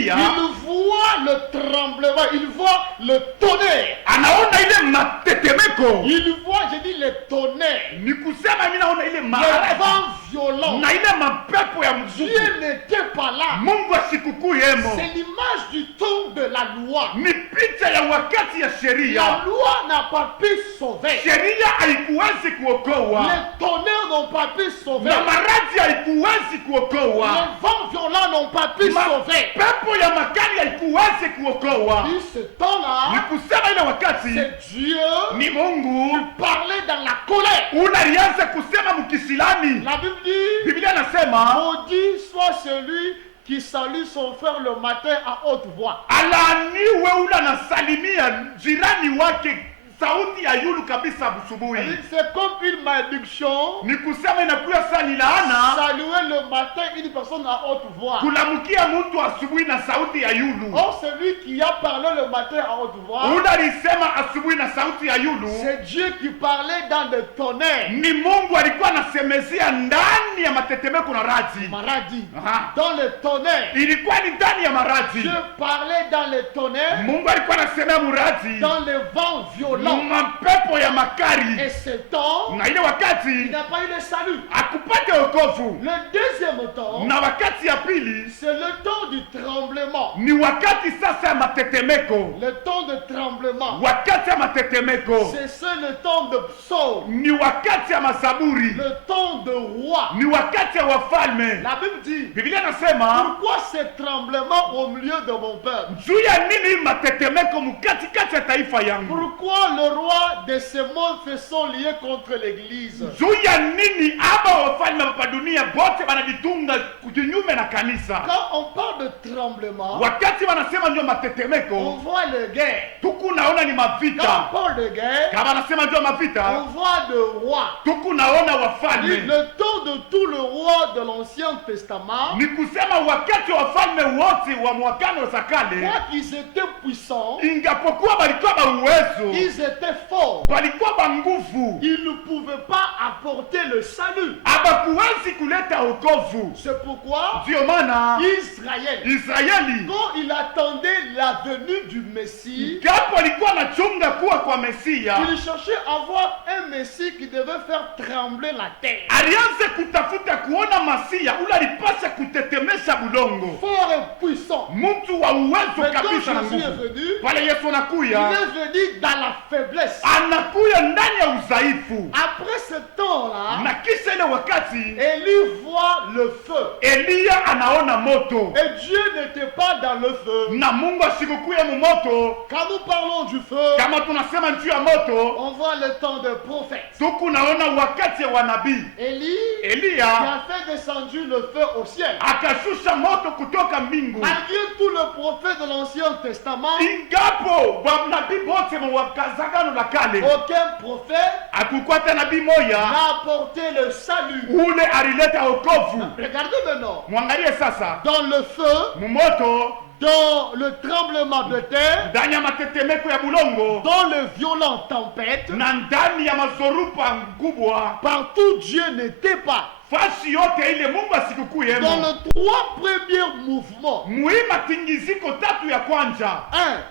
Eliya il voit le tremblement, il voit le tonnerre. anaona ile matetemeko. Il voit, je dis le tonnerre. Ni kusema mimi naona ile Le maaraji vent violent. na ile mapepo ya mzuzu. Dieu n'était pas là. Mungu asikukuu yemo. C'est l'image du temps de la loi. Ni picha ya wakati ya sheria. La loi n'a pas pu sauver. Sheria haikuwezi kuokoa. Les tonnerres n'ont pas pu sauver. Na maradhi haikuwezi kuokoa. Les vents violents n'ont pas pu sauver. Pepo ya makali haikuwezi kuokoa. Puis ce temps-là, Ni kusema ile wakati c'est Dieu ni Mungu parlait dans la colère. unalianza kusema mkisilani. La Bible dit, Biblia nasema maudit soit celui qui salue son frère le matin à haute voix. alaaniwe ule anasalimia jirani wake sauti ya yulu kabisa busubuhi. C'est comme une malédiction. Ni kusema inakuwa sasa ni laana Saluer le matin une personne à haute voix. kulamukia mtu asubuhi na sauti ya yulu. Or, celui qui a parlé le matin à haute voix, Ule alisema asubuhi na sauti ya yulu. c'est Dieu qui parlait dans le tonnerre. Ni Mungu alikuwa anasemezea ndani ya matetemeko na radi. Maradi. Aha. Dans le tonnerre. Ilikuwa ni ndani ya maradi. Dieu parlait dans le tonnerre, Mungu alikuwa anasemea muradi dans le vent violent. mapepo ya makari. Et ce temps, Na ile il wakati n'a pas eu de salut. akupate wokovu. Le deuxième temps, Na wakati ya pili c'est le temps du tremblement. ni wakati sasa ya matetemeko. Le temps de tremblement. Wakati ya matetemeko C'est ça le temps de psaume. ni wakati ya masaburi. Le temps de roi. Ni wakati ya wafalme. La Bible dit, Biblia nasema pourquoi ce tremblement au milieu de mon peuple? juu ya nini matetemeko mkatikati ya taifa yangu? Pourquoi le roi de ce monde se sont liés contre l'église? Juu ya nini aba wafalme wa dunia bote wanajitunga kinyume na kanisa? Quand on parle de tremblement, Wakati wanasema ndio on matetemeko, voit le guerre. tuku naona ni Quand mavita. on parle de guerre, Kama wanasema ndio on mavita, voit de roi. tuku naona Et wafalme. le temps de tout le roi de l'Ancien Testament, Ni kusema wakati wafalme wote wa mwakano za kale, quoi qu'ils étaient puissants, ingapokuwa balikuwa ba uwezo, ils étaient forts. balikuwa ba nguvu, Ils ne pouvaient pas apporter le salut. abakuwezi kuleta wokovu. C'est pourquoi Ndio maana Israël, Israeli quand il attendait la venue du Messie, japo alikuwa anachunga kuwa kwa Mesia, il cherchait à avoir un Messie qui devait faire trembler la terre. alianza kutafuta kuona Masia ule alipasa kutetemesha bulongo, Fort et puissant. mtu wa uwezo Mais quand kabisa na Jésus est nguvu. venu, Pale Yesu il anakuya, est venu dans la faiblesse. anakuya ndani ya udhaifu, Après ce temps-là, na kisha ile wakati Élie voit le feu. Eliya anaona moto, Et Dieu n'était pas dans le feu. na Mungu asikukuye mu moto. Quand nous parlons du feu, Kama tunasema juu ya moto, on voit le temps de prophète. tuku naona wakati wa nabii Élie qui Eliya a fait descendre le feu au ciel. akashusha moto kutoka mbingu. Malgré tout le prophète de l'Ancien Testament, Ingapo wanabii bote wakazagano la kale, aucun prophète akukwata nabii moya n'a apporté le salut. ule alileta wokovu. Regardez maintenant. Mwangalie sasa, Dans le feu, mumoto, dans le tremblement de terre, ndani ya matetemeko ya bulongo dans le violent tempête, na ndani ya mazorupa mkubwa, partout Dieu n'était pas. fasi yote ile Mungu asikukuu Dans yemo. les trois premiers mouvements, Muima tingiziko tatu ya kwanza,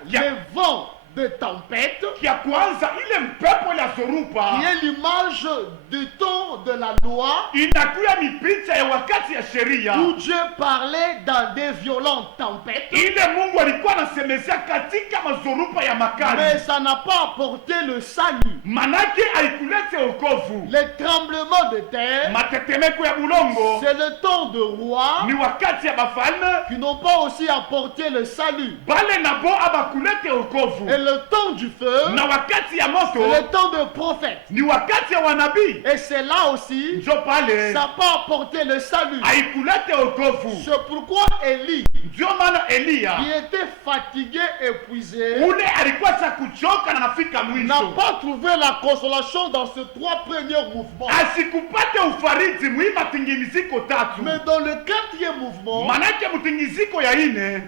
les vents de tempête, ya kwanza ile mpepo ya zorupa qui est l'image du temps de la loi, inakuya ni picha ya wakati ya sheria, où Dieu parlait dans des violentes tempêtes, ile Mungu alikuwa anasemezea katika mazorupa ya mais makali, ça n'a pas apporté le salut. manake haikulete wokovu. Les tremblements de terre, Matetemeko ya bulongo c'est le temps de rois ni wakati ya bafalme, qui n'ont pas aussi apporté le salut. bale nabo abakulete wokovu. Et le temps du feu, Na wakati ya c'est moto le temps de prophète. ni wakati ya wanabii, Et c'est là aussi, njo pale ça n'a pas apporté le salut. haikulete wokovu. C'est pourquoi Élie, Ndio maana Eliya qui était fatigué, épuisé, ule alikuwa cha kuchoka na nafika n'a mwisho, pas trouvé la consolation dans ces trois premiers mouvements. asikupate ufariji mwima tingiziko tatu. Mais dans le quatrième mouvement, Manake mtingiziko ya ine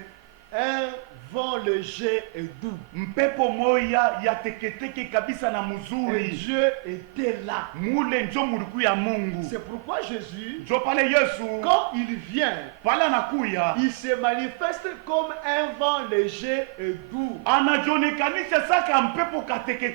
un vent léger et doux. mpepo moya ya teketeke kabisa na Et mzuri. Dieu était là. Mule njo mulikuya ya Mungu. C'est pourquoi Jésus, Njo pale Yesu quand il vient, pale anakuya il se manifeste comme un vent léger et doux. anajionekanisha saka mpepo kateketeke